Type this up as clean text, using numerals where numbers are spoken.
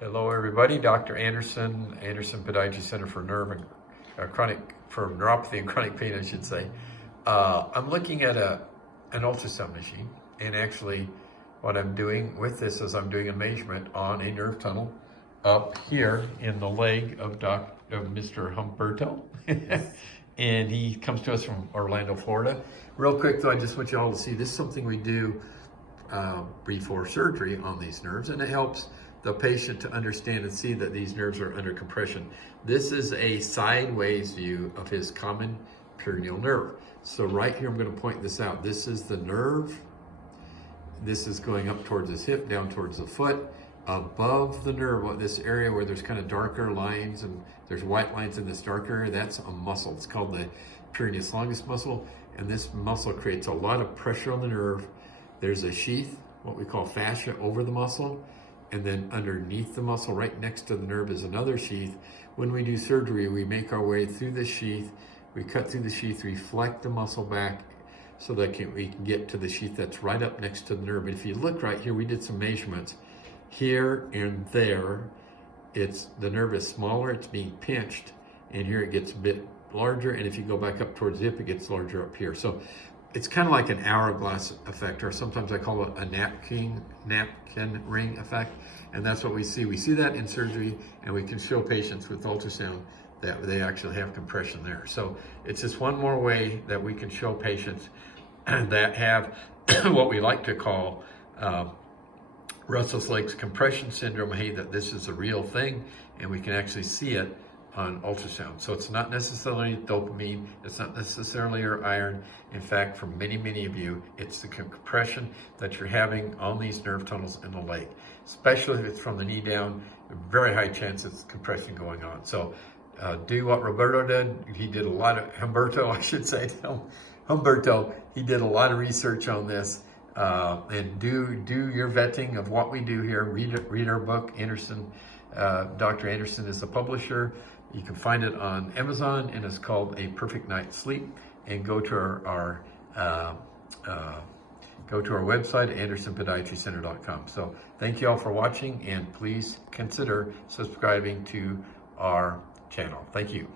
Hello everybody, Dr. Anderson Podiatry Center for for neuropathy and chronic pain, I should say. I'm looking at an ultrasound machine, and actually what I'm doing with this is I'm doing a measurement on a nerve tunnel up here in the leg of Mr. Humberto. And he comes to us from Orlando, Florida. Real quick though, I just want you all to see this is something we do before surgery on these nerves, and it helps the patient to understand and see that these nerves are under compression. This is a sideways view of his common peroneal nerve. So right here, I'm going to point this out. This is the nerve. This is going up towards his hip, down towards the foot. Above the nerve, this area where there's kind of darker lines and there's white lines in this dark area, that's a muscle. It's called the peroneus longus muscle, and this muscle creates a lot of pressure on the nerve. There's a sheath, what we call fascia, over the muscle, and then underneath the muscle, right next to the nerve, is another sheath. When we do surgery, we make our way through the sheath, we cut through the sheath, reflect the muscle back so that we can get to the sheath that's right up next to the nerve. But if you look right here, we did some measurements. Here and there, the nerve is smaller, it's being pinched, and here it gets a bit larger, and if you go back up towards the hip, it gets larger up here. So it's kind of like an hourglass effect, or sometimes I call it a napkin ring effect, and that's what we see. We see that in surgery, and we can show patients with ultrasound that they actually have compression there. So it's just one more way that we can show patients that have what we like to call Restless Legs Compression Syndrome, hey, that this is a real thing, and we can actually see it on ultrasound. So it's not necessarily dopamine, it's not necessarily your iron. In fact, for many of you, it's the compression that you're having on these nerve tunnels in the leg. Especially if it's from the knee down, a very high chance it's compression going on. So do what Roberto did. He did a lot of, Humberto, I should say, Humberto, he did a lot of research on this. And do your vetting of what we do here. Read our book. Anderson, Dr. Anderson is the publisher. You can find it on Amazon, and it's called A Perfect Night's Sleep. And go to our website, andersonpodiatrycenter.com. So thank you all for watching, and please consider subscribing to our channel. Thank you.